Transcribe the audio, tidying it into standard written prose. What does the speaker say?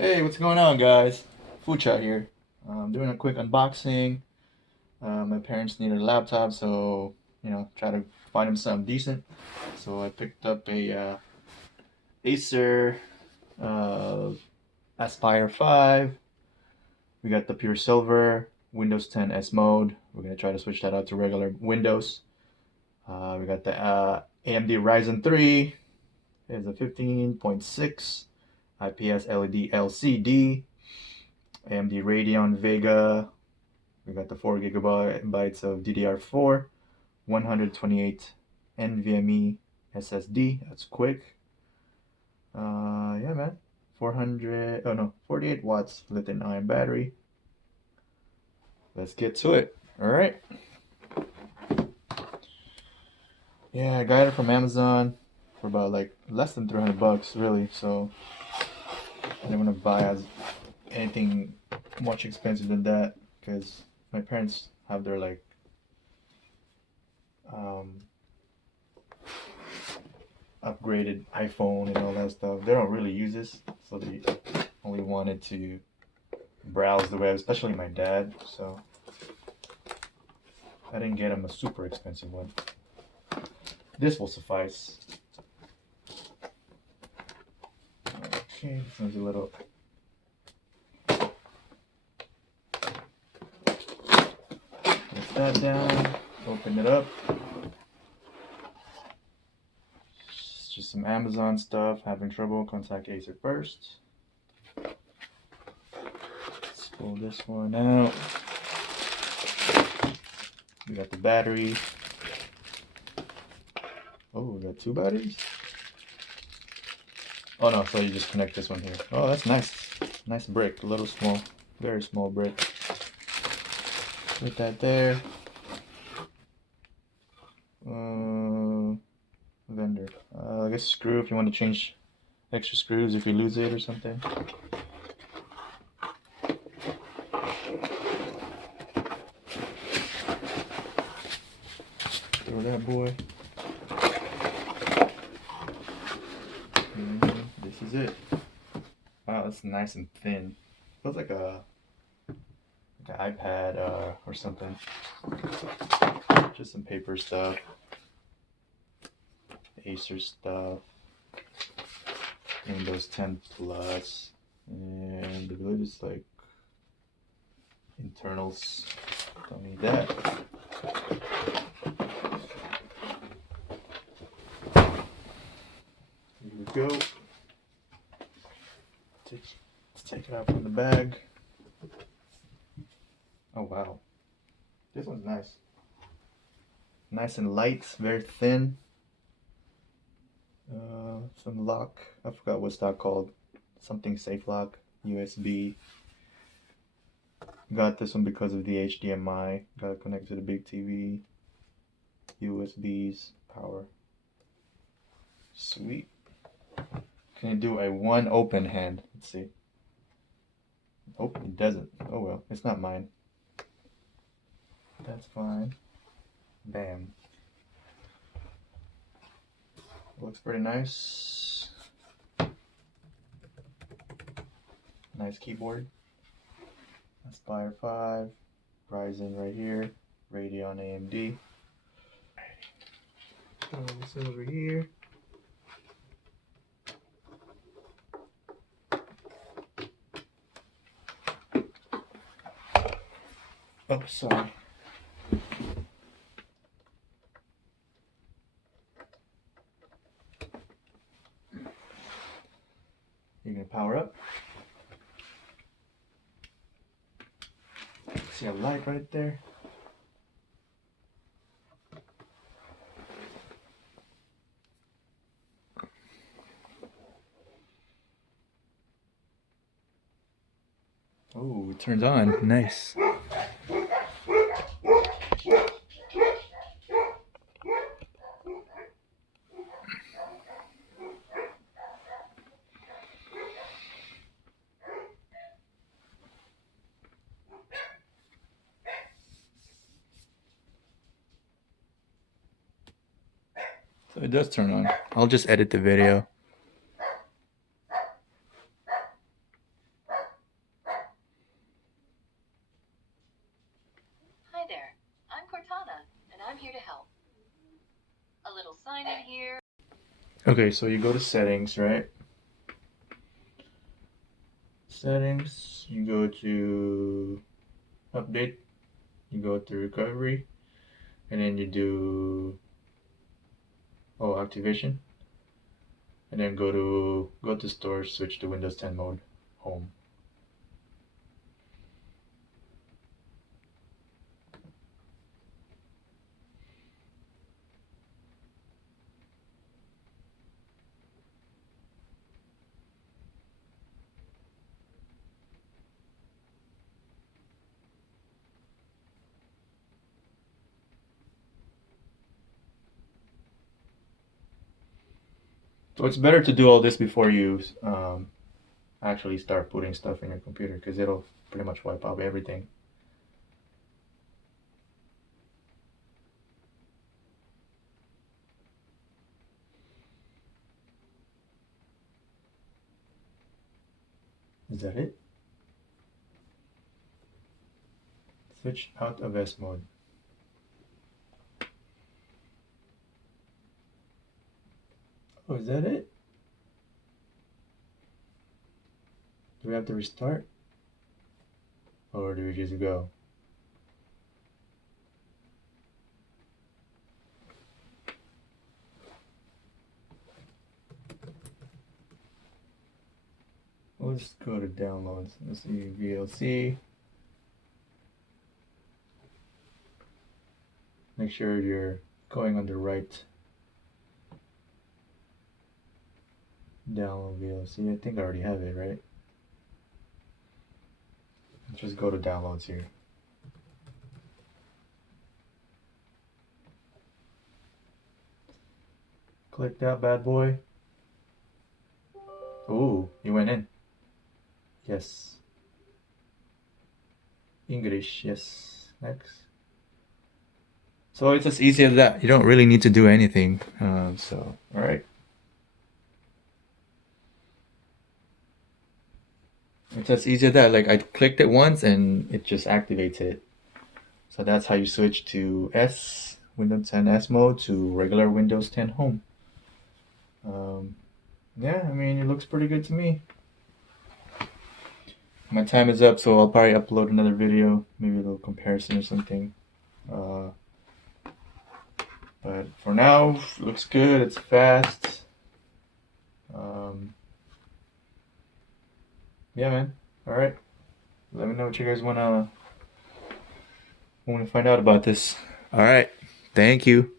Hey, what's going on, guys? Food Chat here. I'm doing a quick unboxing. My parents needed a laptop, so try to find them something decent. So I picked up a Acer uh, Aspire 5. We got the pure silver Windows 10 S mode. We're gonna try to switch that out to regular Windows. We got the AMD Ryzen 3. It's a 15.6 IPS LED LCD. AMD Radeon Vega. We got the 4 gigabytes of DDR4, 128 NVMe SSD. That's quick. Yeah, man. 400, oh no, 48 watts lithium ion battery. Let's get to it. All right. Yeah, I got it from Amazon for about like less than 300 bucks, really. So I didn't want to buy as anything much expensive than that because my parents have their like um, upgraded iPhone and all that stuff. They don't really use this, so they only wanted to browse the web, especially my dad. So I didn't get him a super expensive one. This will suffice. Okay, this one's a little. Put that down. Open it up. It's just some Amazon stuff. Having trouble? Contact Acer first. Let's pull this one out. We got the battery. Oh, we got two batteries? Oh no, so you just connect this one here. Oh, that's nice. Nice brick. A little small. Very small brick. Put that there. Vendor. I guess screw if you want to change extra screws if you lose it or something. Throw that boy. And this is it. Wow, that's nice and thin. Feels like an iPad or something. Just some paper stuff. Acer stuff. Windows 10 Plus. And I believe it's like internals. Don't need that. Here we go. Let's take it out from the bag. Oh wow. This one's nice. Nice and light, very thin. Some lock. I forgot what's that called. Something safe lock. USB. Got this one because of the HDMI. Got to connect to the big TV. USBs. Power. Sweet. Can it do a one open hand? Let's see. Oh, it doesn't. Oh well, it's not mine. That's fine. Bam. Looks pretty nice. Nice keyboard. Aspire 5. Ryzen right here. Radeon AMD. Throw this over here. Oh, sorry. You're gonna power up. See a light right there? Oh, it turns on. Nice. So it does turn on. I'll just edit the video. here to help. A little sign in here. Okay, so you go to settings, right? Settings, you go to update, you go to recovery, and then you do activation, and then go to storage, switch to Windows 10 mode, home. So it's better to do all this before you actually start putting stuff in your computer, because it'll pretty much wipe out everything. Is that it? Switch out of S mode. Oh, is that it? Do we have to restart? Or do we just go? Let's go to downloads. Let's see VLC. Make sure you're going on the right. Download VLC. I think I already have it, right? Let's just go to downloads here. Click that bad boy. Ooh, you went in. Yes. English, yes. Next. So it's as easy as that. You don't really need to do anything. All right. It's as easy as that. Like, I clicked it once and it just activates it. So that's how you switch to Windows 10 S mode to regular Windows 10 Home. Yeah, I mean, it looks pretty good to me. My time is up, so I'll probably upload another video, maybe a little comparison or something. Uh, but for now, looks good. It's fast. Yeah, man. All right. Let me know what you guys wanna find out about this. All right. Thank you.